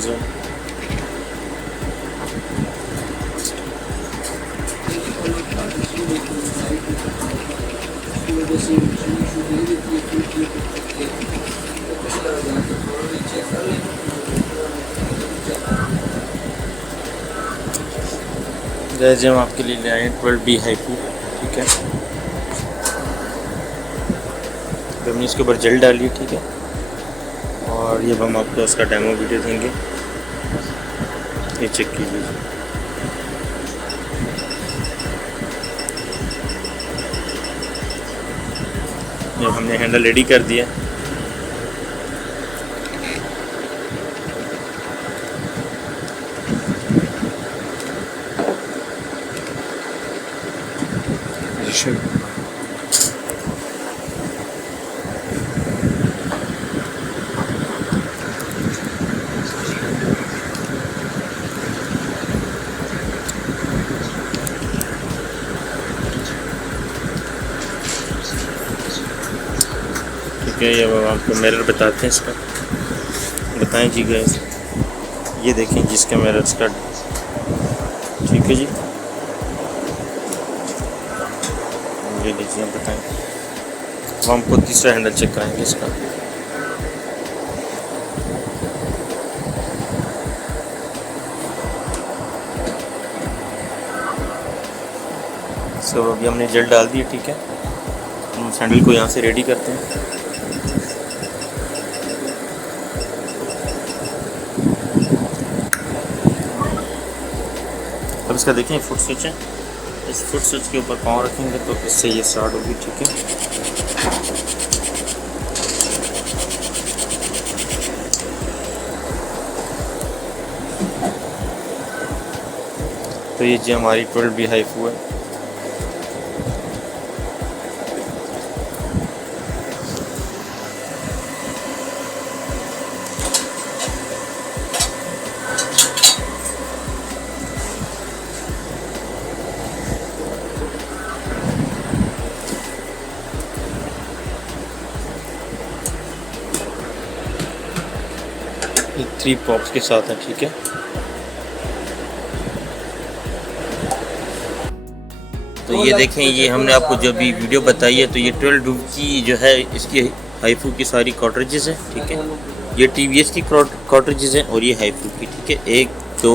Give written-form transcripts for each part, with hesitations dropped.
जो जैसे हम आपके लिए ले आए हैं 12B HIFU, ठीक है। तो हमने इसके ऊपर जेल डाली है, ठीक है। और ये हम आपको उसका डेमो वीडियो देंगे, ये चेक कीजिए। जब हमने हैंडल रेडी कर दिया, ठीक है। ये अब आपको मिरर बताते हैं इसका, बताएं जी गाइस। ये देखें जिसका मिरर इसका, ठीक है जी। ये लीजिए, बताएं। अब हमको तीसरा हैंडल चेक कराएंगे इसका। सो अभी हमने जेल डाल दी है, ठीक है। हम सैंडल को यहाँ से रेडी करते हैं। अब इसका देखें फुट स्विच है, इस फुट स्विच के ऊपर पाँव रखेंगे तो इससे ये स्टार्ट होगी, ठीक है। तो ये जी हमारी 12B HIFU है। ये 3 पॉप्स के साथ है, ठीक है। तो ये देखें, ये हमने आपको जो भी वीडियो बताई है, तो ये 12 की जो है इसकी HIFU की सारी कार्ट्रिजेस है, ठीक है। ये TVS की कार्ट्रिजेस हैं और ये HIFU की, ठीक है। 1 2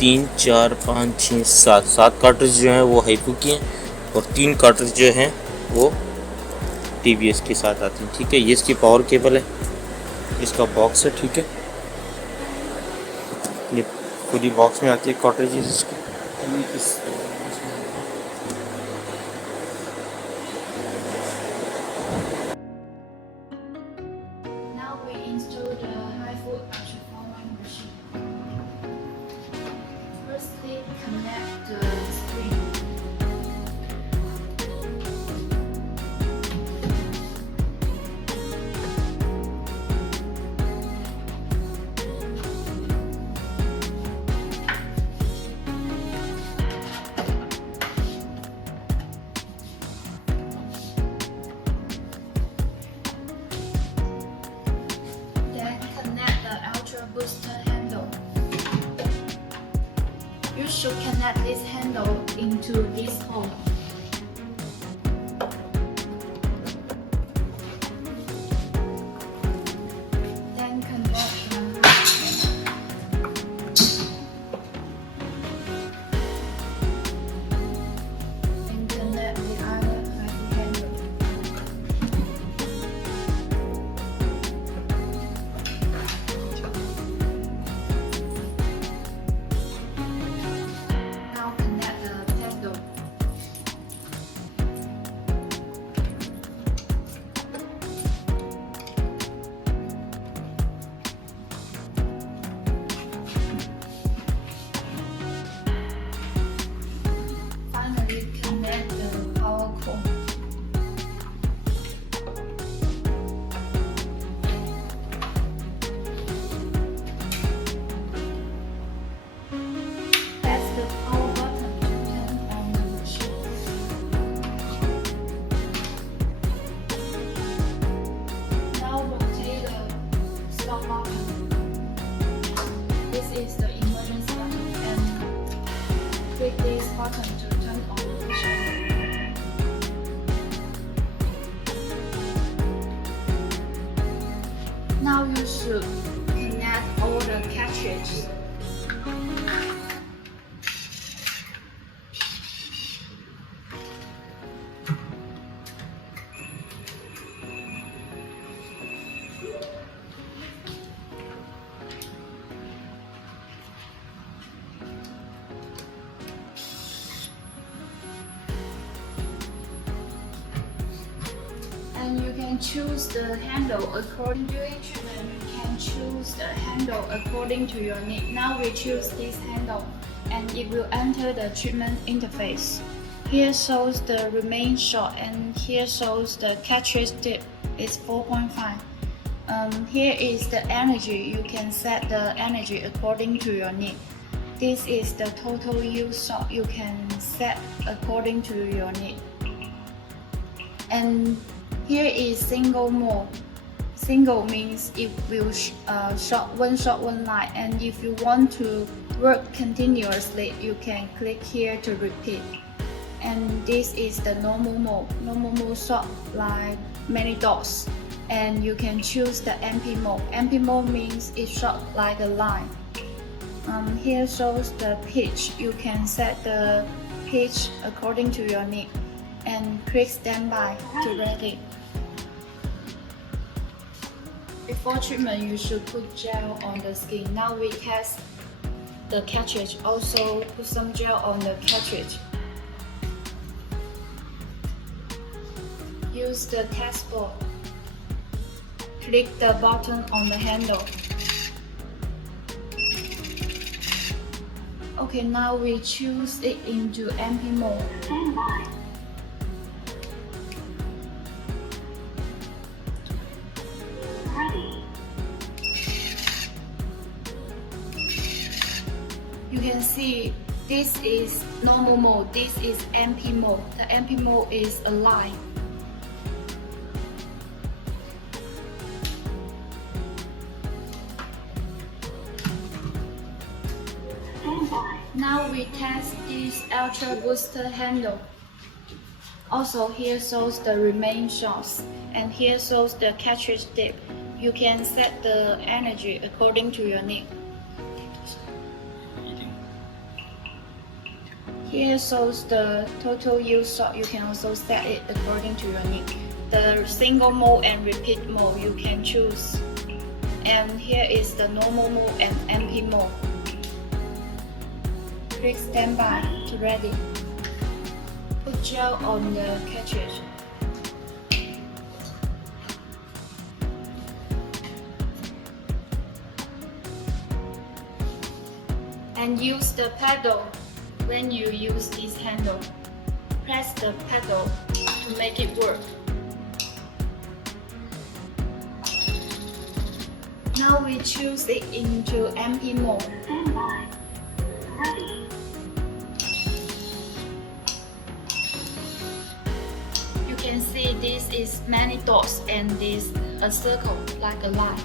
3 4 5 6 7 कार्ट्रिज जो हैं वो HIFU की हैं और 3 कार्ट्रिज जो हैं वो TVS के साथ आती हैं, ठीक है। ये इसकी पावर केबल है, इसका बॉक्स है, ठीक है। ये पूरी बॉक्स में आती है कार्ट्रिजेस इसकी। Now we install the HIFU ultrasonic machine. Firstly, connect the screen. Booster handle. You should connect this handle into this hole. Then connect and connect the other handle. Now connect the handle. click this button to turn on the machine. Now you should connect all the cartridges. And you can choose the handle according to during treatment. You can choose the handle according to your need. Now we choose this handle, and it will enter the treatment interface. Here shows the remain shot, and here shows the cartridge dip is 4.5. Here is the energy. You can set the energy according to your need. This is the total use shot. You can set according to your need. And here is single mode. Single means it will shot one line, and if you want to work continuously, you can click here to repeat. And this is the normal mode. Normal mode shot like many dots, and you can choose the MP mode. MP mode means it shot like a line. Here shows the pitch. You can set the pitch according to your need, and click standby to ready. Before treatment, you should put gel on the skin. Now we test the cartridge. Also put some gel on the cartridge. Use the test board. Click the button on the handle. Okay, now we choose it into MP mode. You can see this is normal mode, this is MP mode. The MP mode is a line. Now we test this Ultra Booster handle. Also here shows the remain shots, and here shows the cartridge dip. You can set the energy according to your need. Here shows the total use shot. You can also set it according to your need. The single mode and repeat mode you can choose. And here is the normal mode and MP mode. Click standby to ready. Put gel on the cartridge. And use the pedal. When you use this handle, press the pedal to make it work. Now we choose it into MP mode. You can see this is many dots and this a circle like a line.